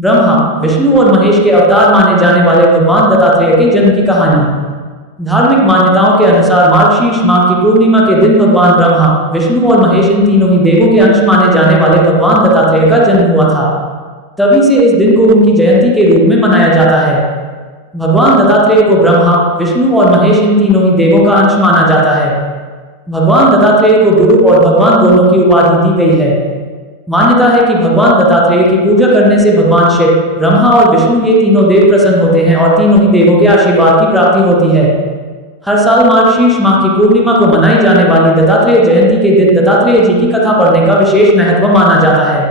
ब्रह्मा, विष्णु और महेश के अवतार माने जाने वाले भगवान दत्तात्रेय के जन्म की कहानी। धार्मिक मान्यताओं के अनुसार मार्गशीर्ष माह की पूर्णिमा के दिन भगवान ब्रह्मा, विष्णु और महेश इन तीनों ही देवों के अंश माने जाने वाले भगवान दत्तात्रेय का जन्म हुआ था। तभी से इस दिन को उनकी जयंती के रूप में मनाया जाता है। भगवान दत्तात्रेय को ब्रह्मा, विष्णु और महेश इन तीनों ही देवों का अंश माना जाता है। भगवान दत्तात्रेय को गुरु और भगवान दोनों की उपाधि दी गई है। मान्यता है कि भगवान दत्तात्रेय की पूजा करने से भगवान शिव, ब्रह्मा और विष्णु ये तीनों देव प्रसन्न होते हैं और तीनों ही देवों के आशीर्वाद की प्राप्ति होती है। हर साल मार्गशीर्ष माह की पूर्णिमा को मनाई जाने वाली दत्तात्रेय जयंती के दिन दत्तात्रेय जी की कथा पढ़ने का विशेष महत्व माना जाता है।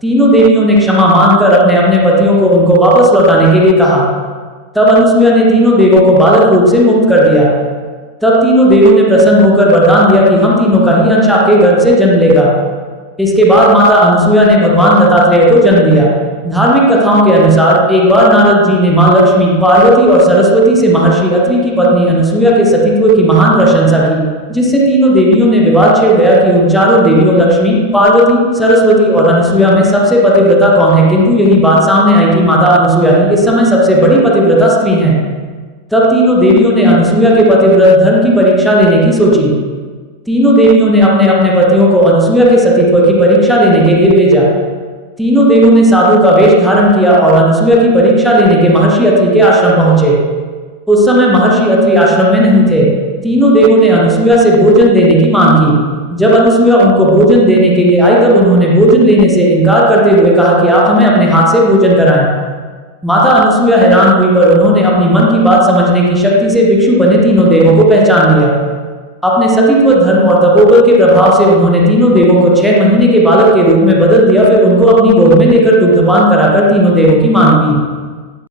तीनों देवियों ने क्षमा मांगकर अपने अपने पतियों को उनको वापस लौटाने के लिए कहा। तब अनुसुईया ने तीनों देवों को बालक रूप से मुक्त कर दिया। तब तीनों देवों ने प्रसन्न होकर वरदान दिया कि हम तीनों का ही अंश आपके गर्भ से जन्म लेगा। इसके बाद माता अनुसुईया ने भगवान दत्तात्रेय को जन्म दिया। धार्मिक कथाओं के अनुसार एक बार नारद जी ने मां लक्ष्मी, पार्वती और सरस्वती से महर्षि अत्रि की पत्नी अनुसुईया के सतीत्व की महान प्रशंसा की, जिससे तीनों देवियों ने विवाद छिड़ गया कि उन चारों देवियों लक्ष्मी, पार्वती, सरस्वती और अनुसुईया में सबसे पतिव्रता कौन है। किंतु यही बात सामने आई कि माता अनुसुईया ही इस समय सबसे बड़ी पतिव्रता स्त्री हैं। तब तीनों देवियों ने अनुसुईया के पतिव्रत धर्म की परीक्षा लेने की सोची। तीनों देवियों ने अपने अपने पतियों को अनुसुईया के सतीत्व की परीक्षा लेने के लिए भेजा। तीनों देवों ने साधु का वेश धारण किया और अनुसुईया की परीक्षा लेने के महर्षि अत्रि के आश्रम पहुंचे। उस समय महर्षि अत्रि आश्रम में नहीं थे। तीनों देवों ने अनुसुईया से भोजन देने की मांग की। जब अनुसुईया उनको भोजन देने के लिए आई तब उन्होंने भोजन लेने से इनकार करते हुए कहा कि आप हमें अपने हाथ से भोजन कराएं। माता अनुसुईया हैरान हुई, पर उन्होंने अपनी मन की बात समझने की शक्ति से भिक्षु बने तीनों देवों को पहचान लिया। अपने सतीत्व धर्म और तपोबल के प्रभाव से उन्होंने तीनों देवों को 6 महीने के बालक के रूप में बदल दिया। फिर उनको अपनी गोद में लेकर दुग्धपान कराकर तीनों देवों की मान ली।